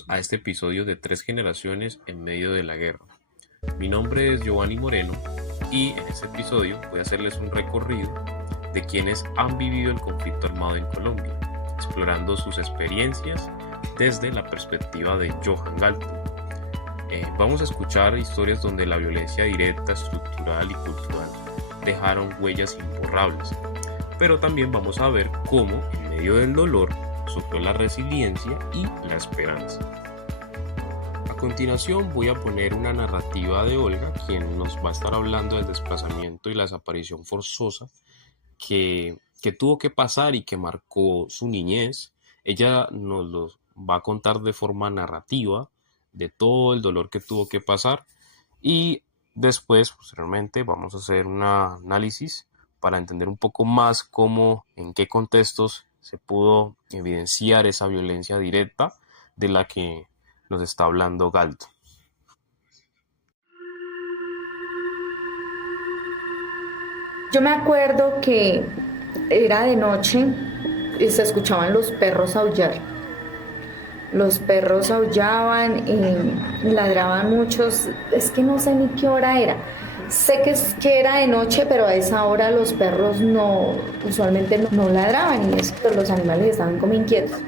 Bienvenidos a este episodio de Tres generaciones en medio de la guerra. Mi nombre es Giovanni Moreno y en este episodio voy a hacerles un recorrido de quienes han vivido el conflicto armado en Colombia, explorando sus experiencias desde la perspectiva de Johan Galtung. Vamos a escuchar historias donde la violencia directa, estructural y cultural dejaron huellas imborrables, pero también vamos a ver cómo en medio del dolor surgió la resiliencia y la esperanza. A continuación voy a poner una narrativa de Olga, quien nos va a estar hablando del desplazamiento y la desaparición forzosa que tuvo que pasar y que marcó su niñez. Ella nos lo va a contar de forma narrativa de todo el dolor que tuvo que pasar y después, posteriormente, vamos a hacer un análisis para entender un poco más cómo, en qué contextos se pudo evidenciar esa violencia directa de la que nos está hablando Galtung. Yo me acuerdo que era de noche y se escuchaban los perros aullar. Los perros aullaban y ladraban muchos. Es que no sé ni qué hora era. Sé que era de noche, pero a esa hora los perros usualmente no ladraban y los animales estaban como inquietos.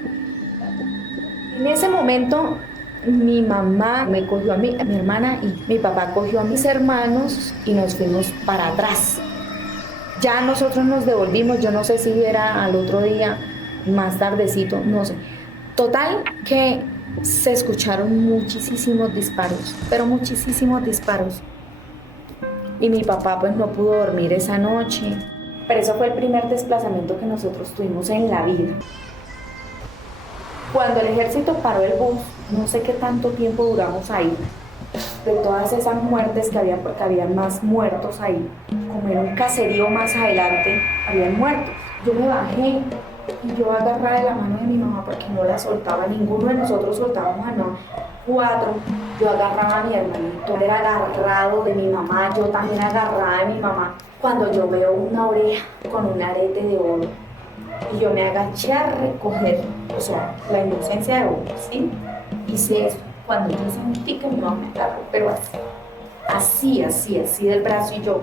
En ese momento mi mamá me cogió a mi hermana y mi papá cogió a mis hermanos y nos fuimos para atrás. Ya nosotros nos devolvimos, yo no sé si era al otro día, más tardecito, no sé. Total que se escucharon muchísimos disparos, pero muchísimos disparos. Y mi papá pues no pudo dormir esa noche. Pero eso fue el primer desplazamiento que nosotros tuvimos en la vida. Cuando el ejército paró el bus, no sé qué tanto tiempo duramos ahí. De todas esas muertes que había, porque habían más muertos ahí, como era un caserío más adelante, habían muertos. Yo me bajé y yo agarraba de la mano de mi mamá porque no la soltaba, ninguno de nosotros soltábamos a no. 4, yo agarraba a mi hermanito, él era agarrado de mi mamá, yo también agarraba de mi mamá. Cuando yo veo una oreja con un arete de oro y yo me agaché a recoger, o sea, la inocencia de oro, ¿sí? Hice eso. Cuando yo sentí que mi mamá me agarró, pero así del brazo y yo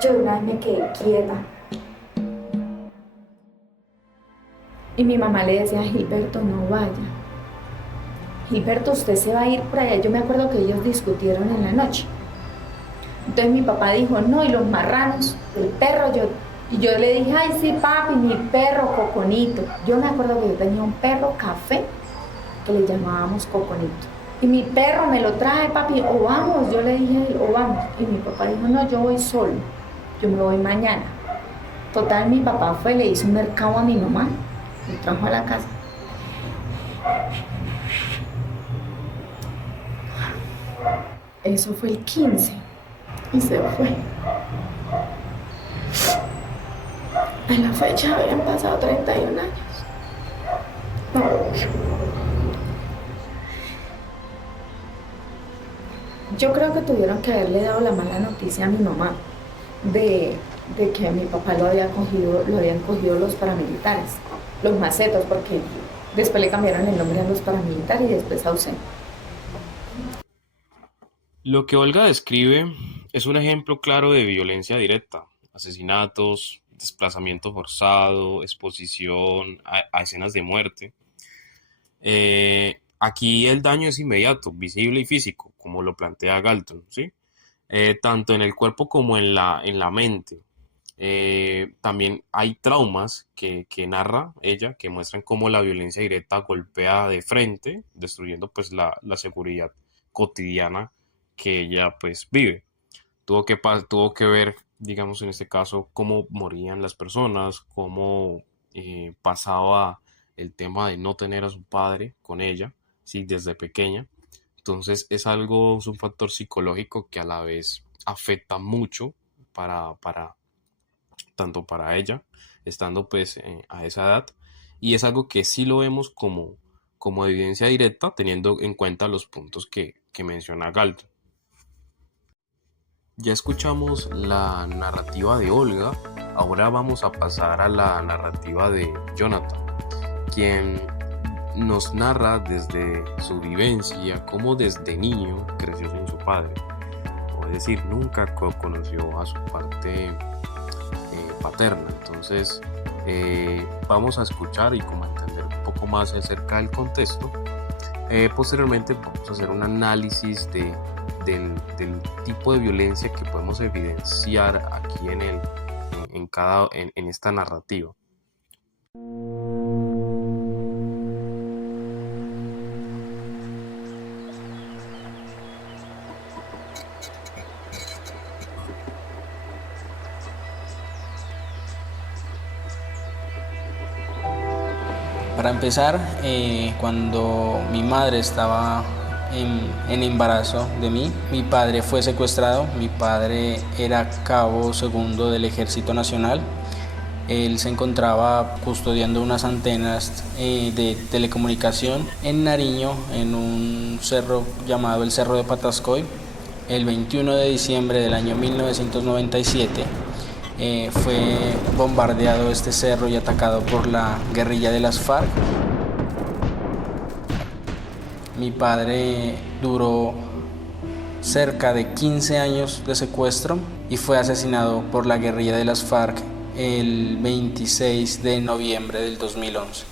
de una vez me quedé quieta. Y mi mamá le decía a Gilberto, no vaya. Gilberto, usted se va a ir por allá. Yo me acuerdo que ellos discutieron en la noche. Entonces mi papá dijo, no, y los marranos, el perro, y yo le dije, ay sí papi, mi perro Coconito. Yo me acuerdo que yo tenía un perro café que le llamábamos Coconito. Y mi perro me lo trae, papi, o vamos. Yo le dije, o vamos. Y mi papá dijo, no, yo voy solo, yo me voy mañana. Total, mi papá fue, le hizo un mercado a mi mamá, lo trajo a la casa. Eso fue el 15 y se fue. En la fecha habían pasado 31 años. No. Yo creo que tuvieron que haberle dado la mala noticia a mi mamá de que a mi papá lo habían cogido los paramilitares, los macetas, porque después le cambiaron el nombre a los paramilitares y después a UCEN. Lo que Olga describe es un ejemplo claro de violencia directa: asesinatos, desplazamiento forzado, exposición a escenas de muerte. Aquí el daño es inmediato, visible y físico, como lo plantea Galtung, ¿sí? Tanto en el cuerpo como en la mente. También hay traumas que narra ella, que muestran cómo la violencia directa golpea de frente, destruyendo pues la seguridad cotidiana que ella pues vive. Tuvo que ver, digamos en este caso, cómo morían las personas, cómo pasaba el tema de no tener a su padre con ella, ¿sí? Desde pequeña. Entonces es un factor psicológico que a la vez afecta mucho tanto para ella, estando pues a esa edad, y es algo que sí lo vemos como evidencia directa, teniendo en cuenta los puntos que menciona Galtung. Ya escuchamos la narrativa de Olga, ahora vamos a pasar a la narrativa de Jonathan, quien nos narra desde su vivencia cómo desde niño creció sin su padre, o es decir, nunca conoció a su parte paterna. Entonces vamos a escuchar y como a entender un poco más acerca del contexto. Posteriormente vamos a hacer un análisis del tipo de violencia que podemos evidenciar aquí en esta narrativa. Para empezar, cuando mi madre estaba en embarazo de mí, mi padre fue secuestrado. Mi padre era cabo segundo del Ejército Nacional. Él se encontraba custodiando unas antenas de telecomunicación en Nariño, en un cerro llamado el Cerro de Patascoy. El 21 de diciembre del año 1997 fue bombardeado este cerro y atacado por la guerrilla de las FARC. Mi padre duró cerca de 15 años de secuestro y fue asesinado por la guerrilla de las FARC el 26 de noviembre del 2011.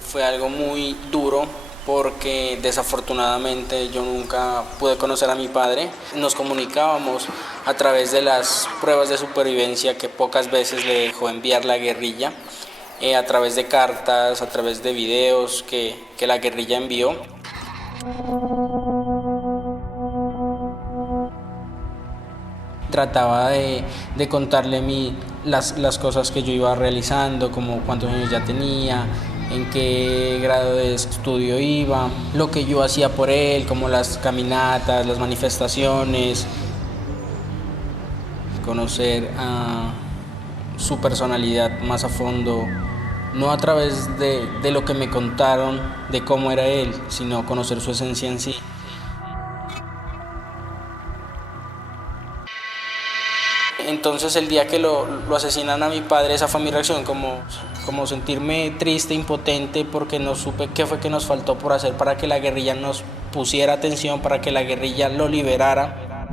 Fue algo muy duro porque desafortunadamente yo nunca pude conocer a mi padre. Nos comunicábamos a través de las pruebas de supervivencia que pocas veces le dejó enviar la guerrilla, a través de cartas, a través de videos que la guerrilla envió. Trataba de contarle las cosas que yo iba realizando, como cuántos años ya tenía, en qué grado de estudio iba, lo que yo hacía por él, como las caminatas, las manifestaciones, conocer a su personalidad más a fondo, no a través de lo que me contaron de cómo era él, sino conocer su esencia en sí. Entonces el día que lo asesinan a mi padre, esa fue mi reacción, como sentirme triste, impotente, porque no supe qué fue que nos faltó por hacer para que la guerrilla nos pusiera atención, para que la guerrilla lo liberara.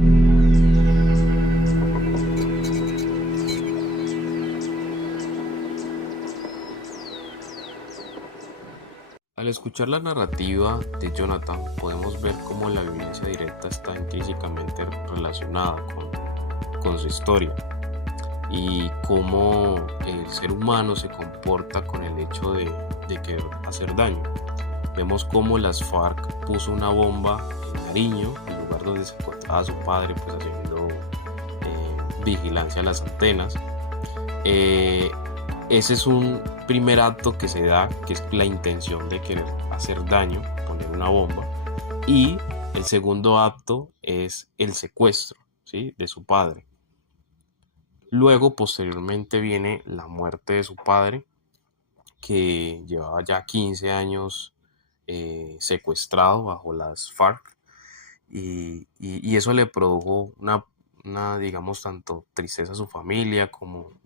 Al escuchar la narrativa de Jonathan, podemos ver cómo la violencia directa está intrínsecamente relacionada con su historia y cómo el ser humano se comporta con el hecho de querer hacer daño. Vemos cómo las FARC puso una bomba en Nariño, el lugar donde se encontraba su padre, pues haciendo vigilancia a las antenas. Ese es un primer acto que se da, que es la intención de querer hacer daño, poner una bomba. Y el segundo acto es el secuestro, ¿sí?, de su padre. Luego, posteriormente, viene la muerte de su padre, que llevaba ya 15 años secuestrado bajo las FARC. Y eso le produjo una, digamos, tanto tristeza a su familia como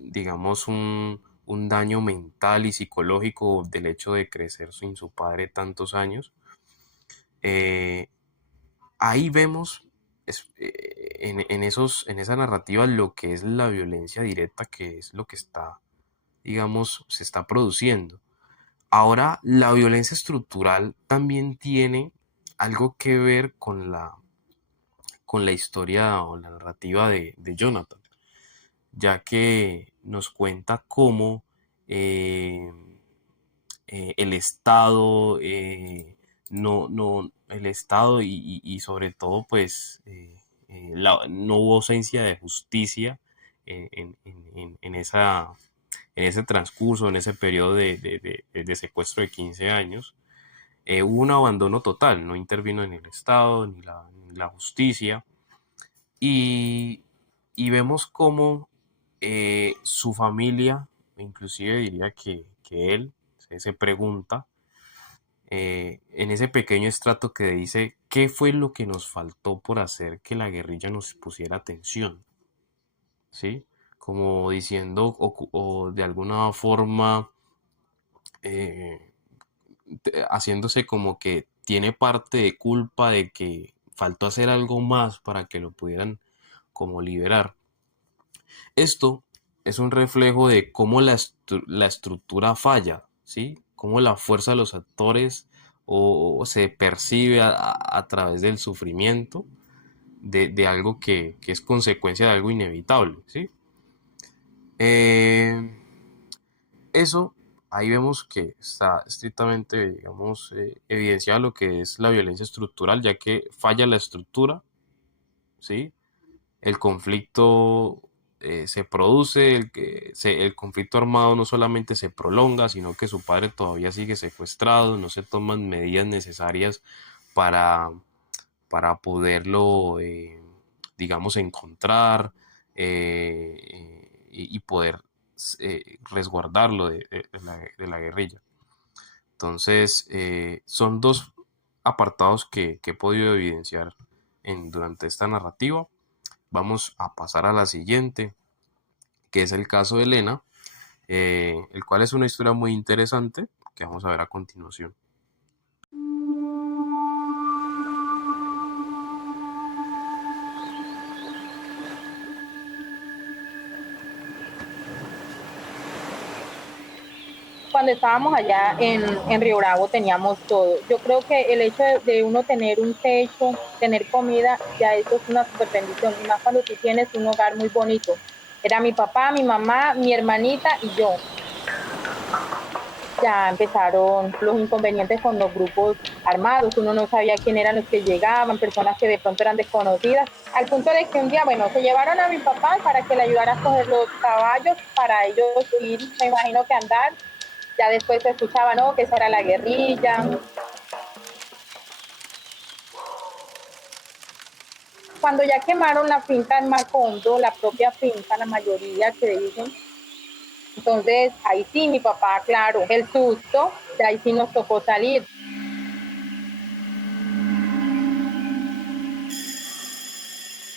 digamos, un daño mental y psicológico del hecho de crecer sin su padre tantos años. Ahí vemos en esa narrativa lo que es la violencia directa, que es lo que está, digamos, se está produciendo. Ahora, la violencia estructural también tiene algo que ver con la historia o la narrativa de Jonathan, ya que nos cuenta cómo el Estado, el Estado y sobre todo pues no hubo ausencia de justicia en ese transcurso, en ese periodo de secuestro de 15 años. Hubo un abandono total, no intervino en el Estado ni la justicia, y vemos cómo su familia, inclusive diría que él se pregunta en ese pequeño estrato que dice qué fue lo que nos faltó por hacer que la guerrilla nos pusiera atención, ¿sí? como diciendo o de alguna forma eh, haciéndose como que tiene parte de culpa de que faltó hacer algo más para que lo pudieran como liberar. Esto es un reflejo de cómo la estructura falla, ¿sí? Cómo la fuerza de los actores o se percibe a través del sufrimiento de algo que es consecuencia de algo inevitable, ¿sí? Eh, Eso, ahí vemos que está estrictamente, digamos, evidenciado lo que es la violencia estructural, ya que falla la estructura, ¿sí? El conflicto se produce, el conflicto armado no solamente se prolonga, sino que su padre todavía sigue secuestrado, no se toman medidas necesarias para, para poderlo, digamos, encontrar y poder resguardarlo de la guerrilla. Entonces, son dos apartados que he podido evidenciar durante esta narrativa. Vamos a pasar a la siguiente, que es el caso de Elena, el cual es una historia muy interesante que vamos a ver a continuación. Cuando estábamos allá en Río Bravo teníamos todo. Yo creo que el hecho de uno tener un techo, tener comida, ya eso es una super bendición. Y más cuando tú tienes un hogar muy bonito. Era mi papá, mi mamá, mi hermanita y yo. Ya empezaron los inconvenientes con los grupos armados. Uno no sabía quién eran los que llegaban, personas que de pronto eran desconocidas. Al punto de que un día, bueno, se llevaron a mi papá para que le ayudara a coger los caballos para ellos ir, me imagino que andar. Ya después se escuchaba, ¿no? Que esa era la guerrilla. Cuando ya quemaron la finca en Macondo, la propia finca, la mayoría que dicen, entonces ahí sí mi papá, claro, el susto, de ahí sí nos tocó salir.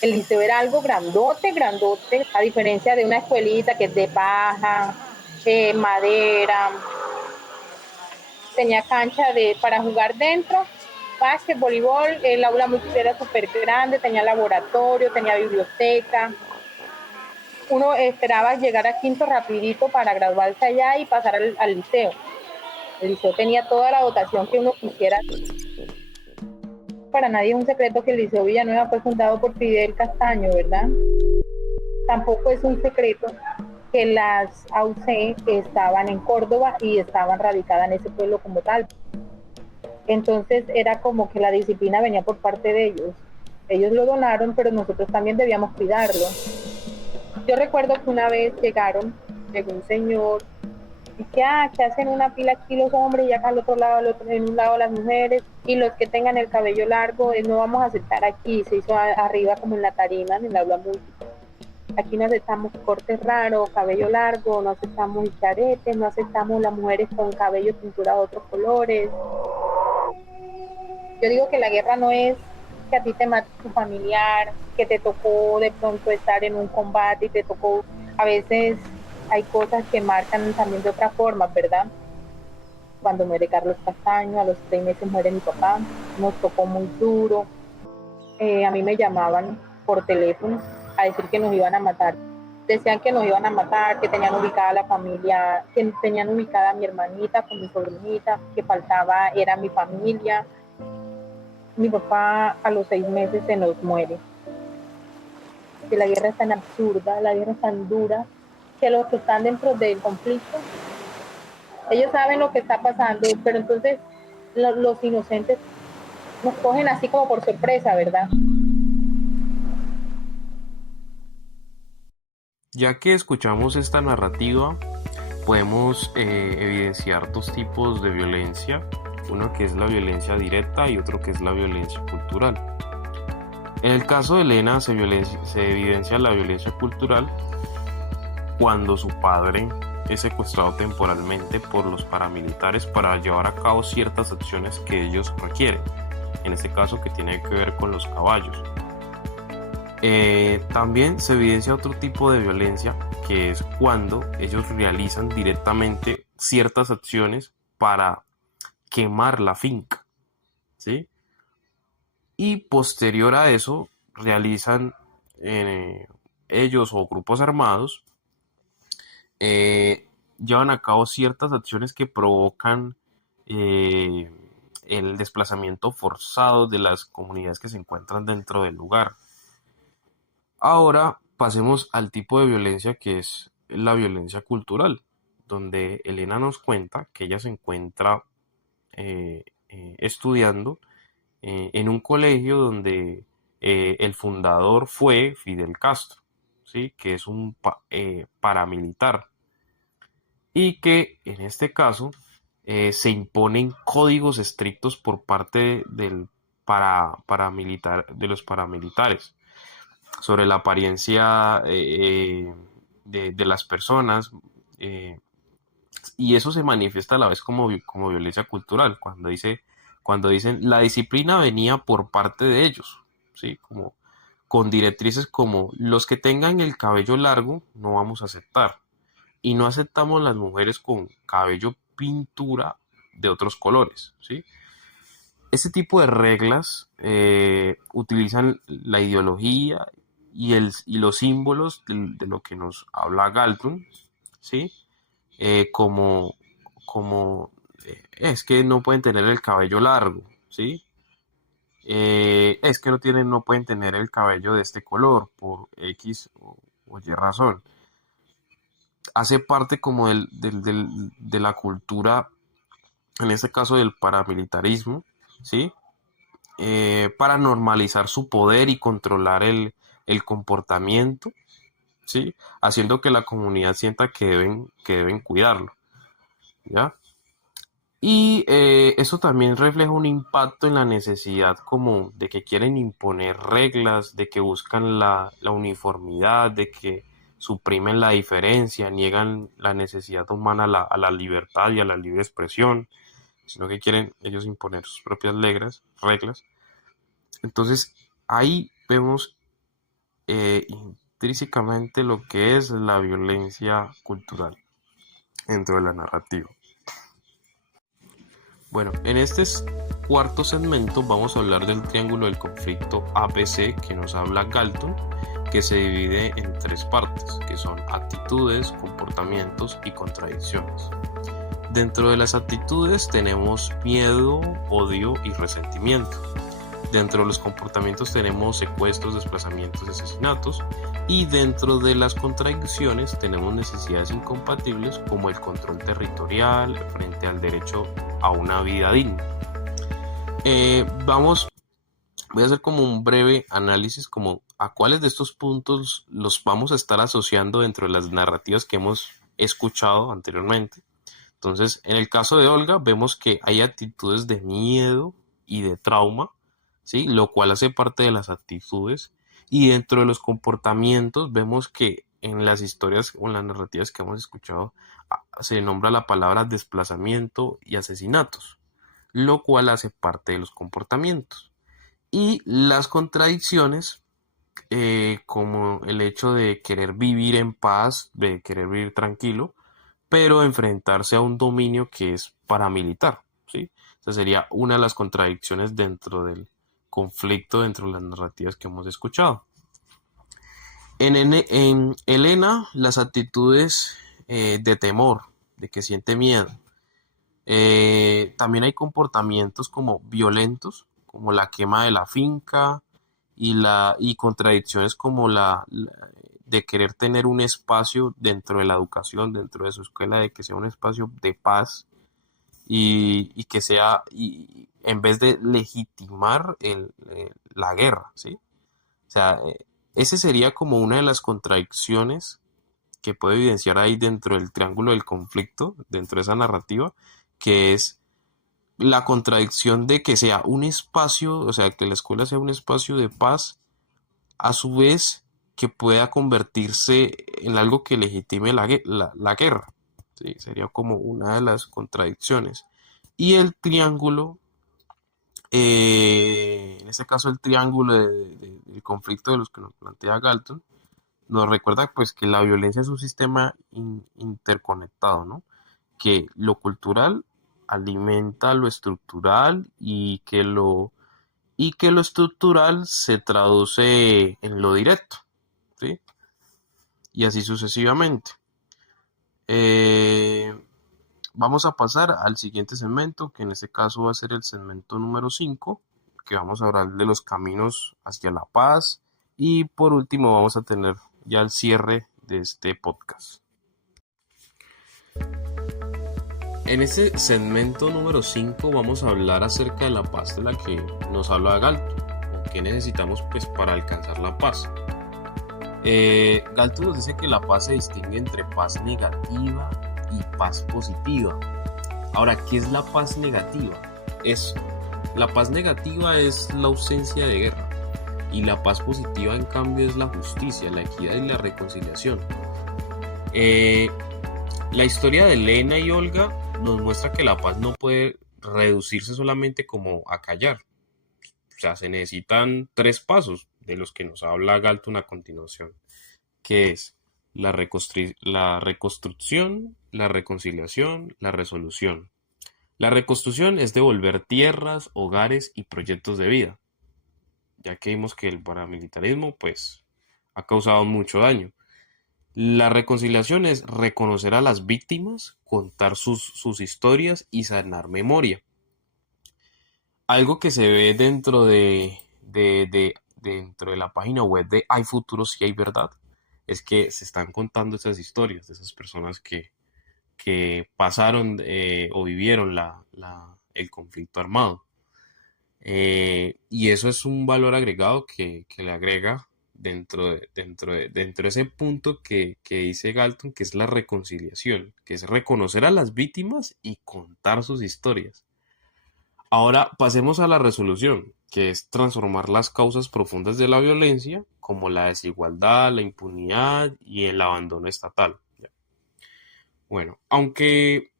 El liceo era algo grandote, grandote, a diferencia de una escuelita que es de paja, madera. Tenía cancha para jugar dentro, básquet, voleibol, el aula era súper grande, tenía laboratorio, tenía biblioteca. Uno esperaba llegar a quinto rapidito para graduarse allá y pasar al liceo. El liceo tenía toda la dotación que uno quisiera. Para nadie es un secreto que el Liceo Villanueva fue fundado por Fidel Castaño, ¿verdad? Tampoco es un secreto que las AUC estaban en Córdoba y estaban radicadas en ese pueblo como tal. Entonces era como que la disciplina venía por parte de ellos. Ellos lo donaron, pero nosotros también debíamos cuidarlo. Yo recuerdo que una vez llegó un señor y que hacen una fila aquí los hombres y acá al otro lado, en un lado las mujeres, y los que tengan el cabello largo no vamos a sentar aquí. Se hizo arriba como en la tarima, en el aula música. Aquí no aceptamos cortes raros, cabello largo, no aceptamos charetes, no aceptamos las mujeres con cabello pinturado de otros colores. Yo digo que la guerra no es que a ti te mate tu familiar, que te tocó de pronto estar en un combate y te tocó, a veces hay cosas que marcan también de otra forma, ¿verdad? Cuando muere Carlos Castaño, a los 3 meses muere mi papá, nos tocó muy duro. A mí me llamaban por teléfono a decir que nos iban a matar. Decían que nos iban a matar, que tenían ubicada la familia, que tenían ubicada a mi hermanita con mi sobrinita, que faltaba era mi familia. Mi papá a los 6 meses se nos muere. Que la guerra es tan absurda, la guerra es tan dura, que los que están dentro del conflicto, ellos saben lo que está pasando, pero entonces los inocentes nos cogen así como por sorpresa, ¿verdad? Ya que escuchamos esta narrativa, podemos evidenciar dos tipos de violencia, uno que es la violencia directa y otro que es la violencia cultural. En el caso de Elena se evidencia la violencia cultural cuando su padre es secuestrado temporalmente por los paramilitares para llevar a cabo ciertas acciones que ellos requieren, en este caso que tiene que ver con los caballos. También se evidencia otro tipo de violencia que es cuando ellos realizan directamente ciertas acciones para quemar la finca, ¿sí? Y posterior a eso realizan ellos o grupos armados, eh, llevan a cabo ciertas acciones que provocan eh, el desplazamiento forzado de las comunidades que se encuentran dentro del lugar. Ahora pasemos al tipo de violencia que es la violencia cultural, donde Elena nos cuenta que ella se encuentra estudiando en un colegio donde el fundador fue Fidel Castro, ¿sí? Que es un paramilitar y que en este caso se imponen códigos estrictos por parte de los paramilitares sobre la apariencia de las personas, eh, y eso se manifiesta a la vez como violencia cultural, cuando dicen la disciplina venía por parte de ellos, ¿sí? Como con directrices como los que tengan el cabello largo no vamos a aceptar y no aceptamos las mujeres con cabello pintura de otros colores, ¿sí? Este tipo de reglas utilizan la ideología y los símbolos de lo que nos habla Galton, ¿sí? Como, es que no pueden tener el cabello largo, ¿sí? Es que no pueden tener el cabello de este color por X o Y razón. Hace parte como de la cultura, en este caso del paramilitarismo, ¿sí? Para normalizar su poder y controlar el comportamiento, ¿sí? Haciendo que la comunidad sienta que deben cuidarlo, ¿ya? Y eso también refleja un impacto en la necesidad como de que quieren imponer reglas, de que buscan la uniformidad, de que suprimen la diferencia, niegan la necesidad humana a la libertad y a la libre expresión, sino que quieren ellos imponer sus propias reglas. Entonces ahí vemos intrínsecamente lo que es la violencia cultural dentro de la narrativa. Bueno, en este cuarto segmento vamos a hablar del triángulo del conflicto ABC que nos habla Galton, que se divide en tres partes, que son actitudes, comportamientos y contradicciones. Dentro de las actitudes tenemos miedo, odio y resentimiento. Dentro de los comportamientos tenemos secuestros, desplazamientos y asesinatos. Y dentro de las contradicciones tenemos necesidades incompatibles como el control territorial frente al derecho a una vida digna. Voy a hacer como un breve análisis como a cuáles de estos puntos los vamos a estar asociando dentro de las narrativas que hemos escuchado anteriormente. Entonces, en el caso de Olga vemos que hay actitudes de miedo y de trauma, ¿sí? Lo cual hace parte de las actitudes. Y dentro de los comportamientos vemos que en las historias o en las narrativas que hemos escuchado se nombra la palabra desplazamiento y asesinatos, lo cual hace parte de los comportamientos. Y las contradicciones, como el hecho de querer vivir en paz, de querer vivir tranquilo, pero enfrentarse a un dominio que es paramilitar, ¿sí? Esa sería una de las contradicciones dentro del conflicto, dentro de las narrativas que hemos escuchado. En Elena, las actitudes de temor, de que siente miedo. También hay comportamientos como violentos, como la quema de la finca y contradicciones como de querer tener un espacio dentro de la educación, dentro de su escuela, de que sea un espacio de paz y que sea, y en vez de legitimar la guerra, ¿sí? O sea, ese sería como una de las contradicciones que puede evidenciar ahí dentro del triángulo del conflicto, dentro de esa narrativa, que es la contradicción de que sea un espacio, o sea, que la escuela sea un espacio de paz, a su vez que pueda convertirse en algo que legitime la guerra, ¿sí? Sería como una de las contradicciones. Y el triángulo, en este caso el triángulo del conflicto de los que nos plantea Galton, nos recuerda pues que la violencia es un sistema interconectado, ¿no? Que lo cultural alimenta lo estructural y que lo estructural se traduce en lo directo, ¿sí? Y así sucesivamente. Eh, Vamos a pasar al siguiente segmento, que en este caso va a ser el segmento número 5, que vamos a hablar de los caminos hacia la paz. Y por último vamos a tener ya el cierre de este podcast. En este segmento número 5 vamos a hablar acerca de la paz de la que nos habla Galton, o qué necesitamos pues para alcanzar la paz. Galton nos dice que la paz se distingue entre paz negativa y paz positiva. Ahora, ¿qué es la paz negativa? La paz negativa es la ausencia de guerra y la paz positiva en cambio es la justicia, la equidad y la reconciliación. La historia de Elena y Olga nos muestra que la paz no puede reducirse solamente como a callar. O sea, se necesitan 3 pasos de los que nos habla Galton a continuación, que es la reconstrucción, la reconciliación, la resolución. La reconstrucción es devolver tierras, hogares y proyectos de vida, ya que vimos que el paramilitarismo pues ha causado mucho daño. La reconciliación es reconocer a las víctimas, contar sus historias y sanar memoria. Algo que se ve dentro de la página web de Hay Futuro Si Hay Verdad es que se están contando esas historias de esas personas que pasaron o vivieron el conflicto armado. Y eso es un valor agregado que le agrega dentro de ese punto que dice Galton, que es la reconciliación, que es reconocer a las víctimas y contar sus historias. Ahora pasemos a la resolución, que es transformar las causas profundas de la violencia, como la desigualdad, la impunidad y el abandono estatal. Bueno, aunque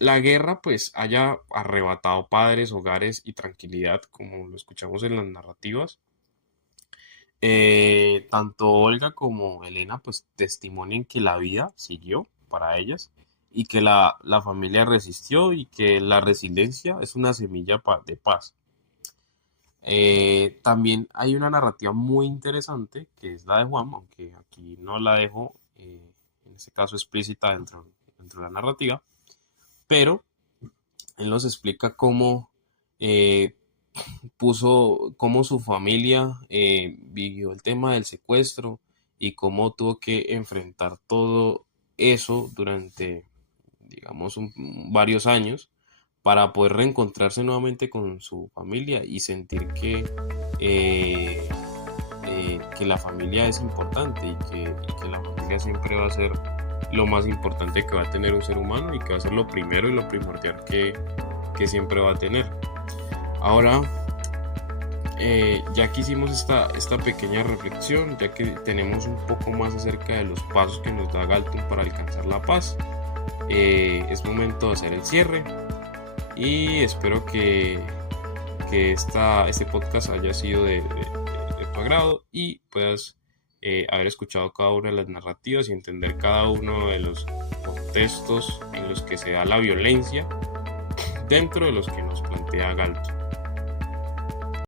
la guerra pues haya arrebatado padres, hogares y tranquilidad, como lo escuchamos en las narrativas, tanto Olga como Elena pues testimonian que la vida siguió para ellas y que la familia resistió y que la resiliencia es una semilla de paz. También hay una narrativa muy interesante que es la de Juan, aunque aquí no la dejo en este caso explícita dentro de la narrativa, pero él nos explica cómo cómo su familia vivió el tema del secuestro y cómo tuvo que enfrentar todo eso durante, digamos, varios años para poder reencontrarse nuevamente con su familia y sentir que la familia es importante y que la familia siempre va a ser lo más importante que va a tener un ser humano y que va a ser lo primero y lo primordial que siempre va a tener. Ahora, ya que hicimos esta pequeña reflexión, ya que tenemos un poco más acerca de los pasos que nos da Galton para alcanzar la paz, es momento de hacer el cierre y espero que este podcast haya sido de tu agrado y puedas haber escuchado cada una de las narrativas y entender cada uno de los contextos en los que se da la violencia dentro de los que nos plantea Galton.